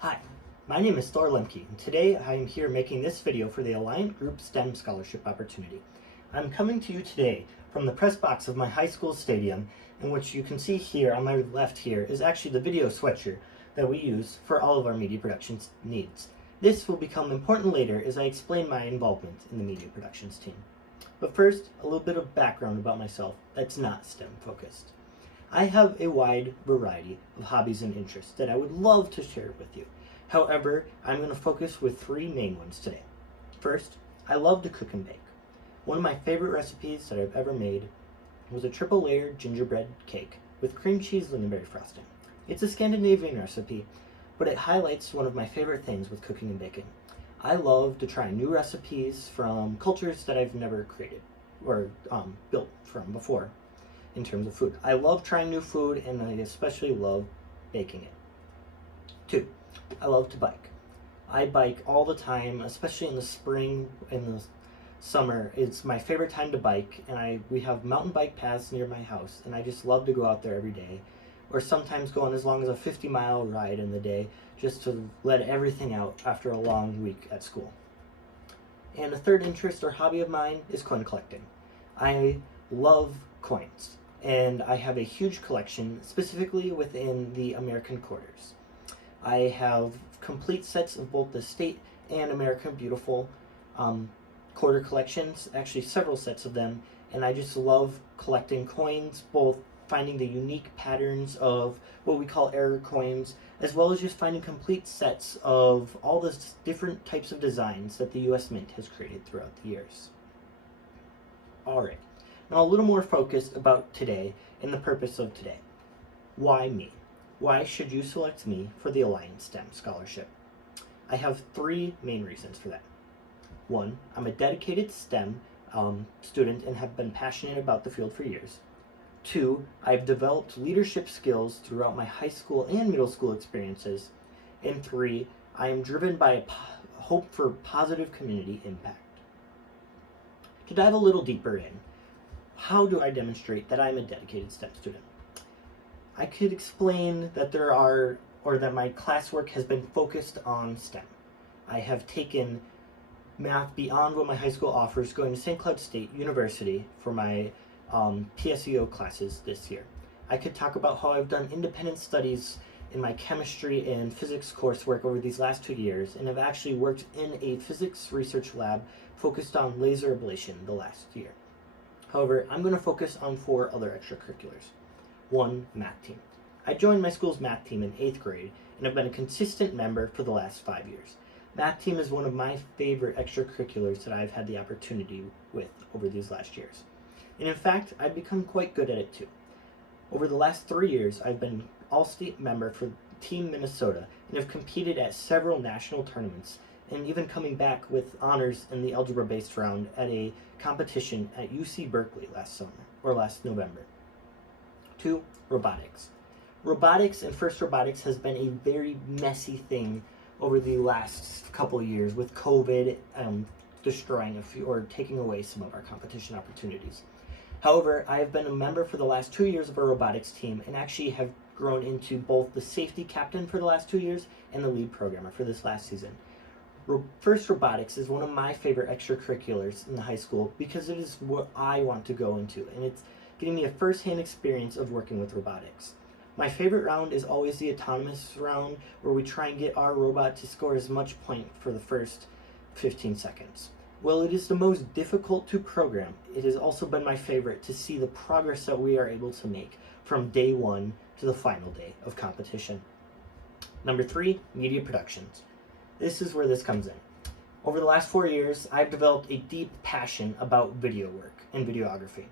Hi, my name is Thor Lemke, and today I am here making this video for the Alliant Group STEM Scholarship Opportunity. I'm coming to you today from the press box of my high school stadium, in which you can see here on my left here is actually the video sweatshirt that we use for all of our media production needs. This will become important later as I explain my involvement in the media productions team. But first, a little bit of background about myself that's not STEM focused. I have a wide variety of hobbies and interests that I would love to share with you. However, I'm going to focus with three main ones today. First, I love to cook and bake. One of my favorite recipes that I've ever made was a triple layered gingerbread cake with cream cheese lingonberry frosting. It's a Scandinavian recipe, but it highlights one of my favorite things with cooking and baking. I love to try new recipes from cultures that I've never created or built from before in terms of food. I love trying new food, and I especially love baking it. 2, I love to bike. I bike all the time, especially in the spring and the summer. It's my favorite time to bike, and we have mountain bike paths near my house, and I just love to go out there every day, or sometimes go on as long as a 50-mile ride in the day just to let everything out after a long week at school. And a third interest or hobby of mine is coin collecting. I love coins, and I have a huge collection specifically within the American quarters. I have complete sets of both the state and American Beautiful quarter collections, actually several sets of them, and I just love collecting coins, both finding the unique patterns of what we call error coins, as well as just finding complete sets of all the different types of designs that the US Mint has created throughout the years. Alright, now a little more focused about today and the purpose of today. Why me? Why should you select me for the Alliant STEM Scholarship? I have three main reasons for that. 1, I'm a dedicated STEM student and have been passionate about the field for years. 2, I've developed leadership skills throughout my high school and middle school experiences. And 3, I am driven by a hope for positive community impact. To dive a little deeper in, how do I demonstrate that I'm a dedicated STEM student? I could explain that that my classwork has been focused on STEM. I have taken math beyond what my high school offers, going to St. Cloud State University for my PSEO classes this year. I could talk about how I've done independent studies in my chemistry and physics coursework over these last 2 years, and have actually worked in a physics research lab focused on laser ablation the last year. However, I'm going to focus on 4 other extracurriculars. 1, math team. I joined my school's math team in 8th grade and have been a consistent member for the last 5 years. Math team is one of my favorite extracurriculars that I've had the opportunity with over these last years. And in fact, I've become quite good at it too. Over the last 3 years, I've been all-state member for Team Minnesota and have competed at several national tournaments, and even coming back with honors in the algebra-based round at a competition at UC Berkeley last November. 2, robotics. Robotics and FIRST Robotics has been a very messy thing over the last couple of years, with COVID destroying a few or taking away some of our competition opportunities. However, I have been a member for the last 2 years of our robotics team, and actually have grown into both the safety captain for the last 2 years and the lead programmer for this last season. FIRST Robotics is one of my favorite extracurriculars in the high school because it is what I want to go into, and it's getting me a first-hand experience of working with robotics. My favorite round is always the autonomous round, where we try and get our robot to score as much point for the first 15 seconds. While it is the most difficult to program, it has also been my favorite to see the progress that we are able to make from day 1 to the final day of competition. Number 3, media productions. This is where this comes in. Over the last 4 years, I've developed a deep passion about video work and videography.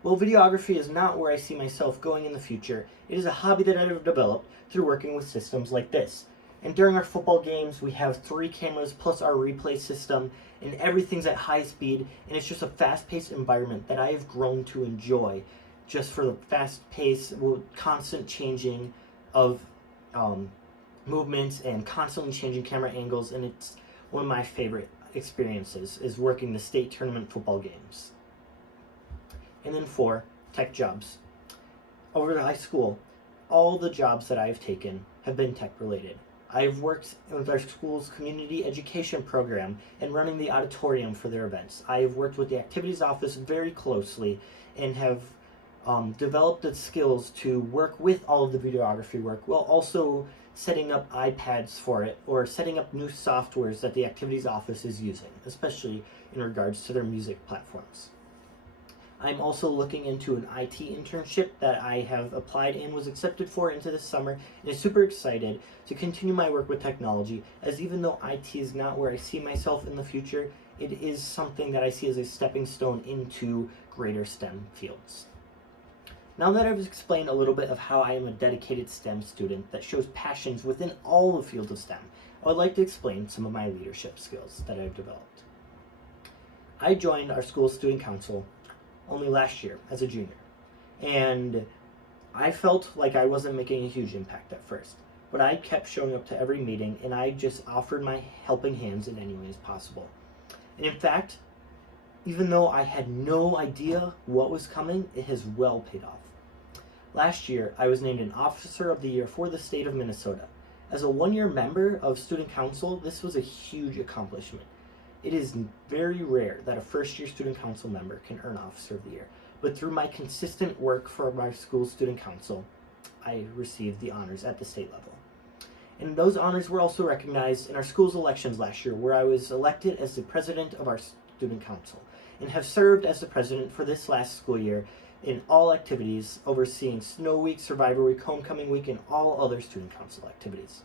While videography is not where I see myself going in the future, it is a hobby that I have developed through working with systems like this. And during our football games, we have 3 cameras plus our replay system, and everything's at high speed, and it's just a fast-paced environment that I have grown to enjoy, just for the fast pace, constant changing of movements and constantly changing camera angles, and it's one of my favorite experiences is working the state tournament football games. And then 4, tech jobs. Over the high school, all the jobs that I've taken have been tech related. I've worked with our school's community education program and running the auditorium for their events. I have worked with the activities office very closely and have developed the skills to work with all of the videography work while also setting up iPads for it or setting up new softwares that the activities office is using, especially in regards to their music platforms. I'm also looking into an IT internship that I have applied and was accepted for into this summer, and is super excited to continue my work with technology, as even though IT is not where I see myself in the future, it is something that I see as a stepping stone into greater STEM fields. Now that I've explained a little bit of how I am a dedicated STEM student that shows passions within all the fields of STEM, I would like to explain some of my leadership skills that I've developed. I joined our school student council only last year as a junior, and I felt like I wasn't making a huge impact at first, but I kept showing up to every meeting and I just offered my helping hands in any ways possible. And in fact, even though I had no idea what was coming, it has well paid off. Last year, I was named an Officer of the Year for the state of Minnesota. As a one-year member of Student Council, this was a huge accomplishment. It is very rare that a first-year Student Council member can earn Officer of the Year, but through my consistent work for my school's Student Council, I received the honors at the state level. And those honors were also recognized in our school's elections last year, where I was elected as the president of our Student Council, and have served as the president for this last school year in all activities, overseeing Snow Week, Survivor Week, Homecoming Week, and all other Student Council activities.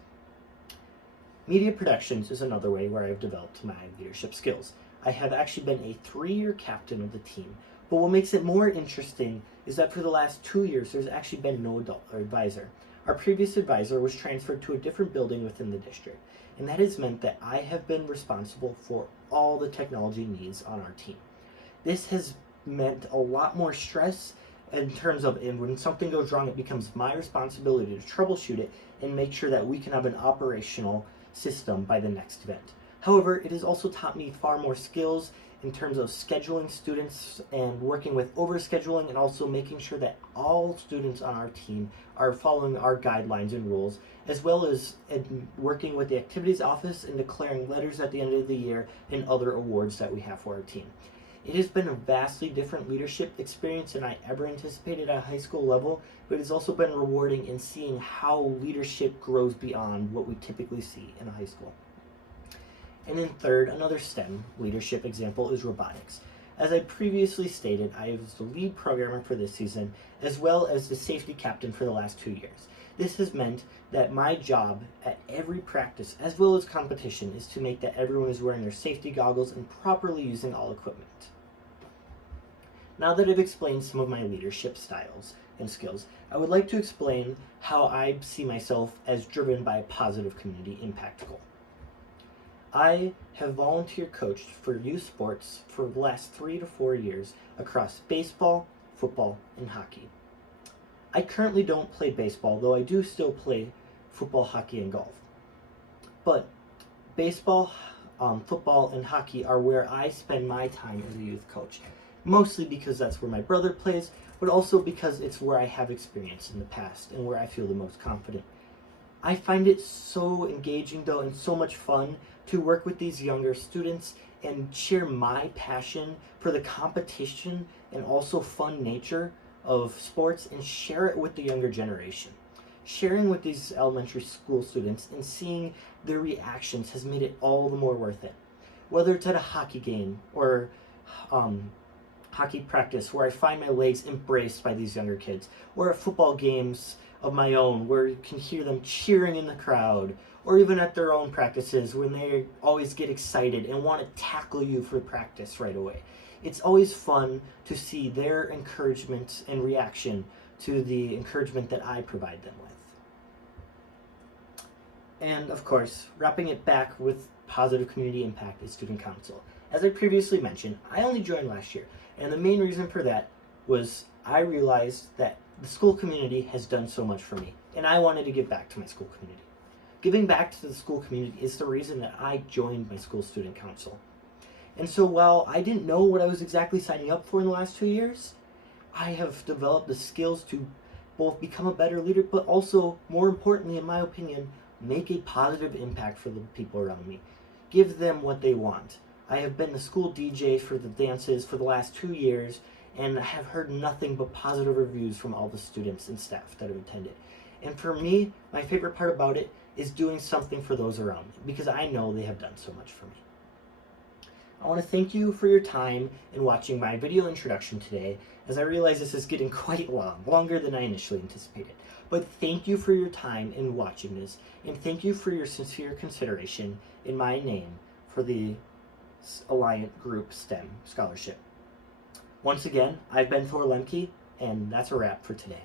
Media productions is another way where I've developed my leadership skills. I have actually been a 3-year captain of the team, but what makes it more interesting is that for the last 2 years, there's actually been no adult advisor. Our previous advisor was transferred to a different building within the district, and that has meant that I have been responsible for all the technology needs on our team. This has meant a lot more stress in terms of, and when something goes wrong, it becomes my responsibility to troubleshoot it and make sure that we can have an operational system by the next event. However, it has also taught me far more skills in terms of scheduling students and working with overscheduling, and also making sure that all students on our team are following our guidelines and rules, as well as working with the activities office and declaring letters at the end of the year and other awards that we have for our team. It has been a vastly different leadership experience than I ever anticipated at a high school level, but it's also been rewarding in seeing how leadership grows beyond what we typically see in a high school. And then third, another STEM leadership example is robotics. As I previously stated, I was the lead programmer for this season, as well as the safety captain for the last 2 years. This has meant that my job at every practice, as well as competition, is to make that everyone is wearing their safety goggles and properly using all equipment. Now that I've explained some of my leadership styles and skills, I would like to explain how I see myself as driven by a positive community impact goal. I have volunteer coached for youth sports for the last 3 to 4 years across baseball, football, and hockey. I currently don't play baseball, though I do still play football, hockey, and golf. But baseball, football, and hockey are where I spend my time as a youth coach. Mostly because that's where my brother plays, but also because it's where I have experience in the past and where I feel the most confident. I find it so engaging though and so much fun to work with these younger students and share my passion for the competition and also fun nature of sports and share it with the younger generation. Sharing with these elementary school students and seeing their reactions has made it all the more worth it. Whether it's at a hockey game or hockey practice where I find my legs embraced by these younger kids, or at football games of my own where you can hear them cheering in the crowd, or even at their own practices when they always get excited and want to tackle you for practice right away. It's always fun to see their encouragement and reaction to the encouragement that I provide them with. And of course, wrapping it back with positive community impact is Student Council. As I previously mentioned, I only joined last year, and the main reason for that was I realized that the school community has done so much for me, and I wanted to give back to my school community. Giving back to the school community is the reason that I joined my school student council. And so while I didn't know what I was exactly signing up for in the last 2 years, I have developed the skills to both become a better leader, but also, more importantly, in my opinion, make a positive impact for the people around me. Give them what they want. I have been the school DJ for the dances for the last 2 years, and I have heard nothing but positive reviews from all the students and staff that have attended. And for me, my favorite part about it is doing something for those around me, because I know they have done so much for me. I want to thank you for your time in watching my video introduction today, as I realize this is getting quite long, longer than I initially anticipated. But thank you for your time in watching this, and thank you for your sincere consideration in my name for the Alliant Group STEM Scholarship. Once again, I've been Thor Lemke, and that's a wrap for today.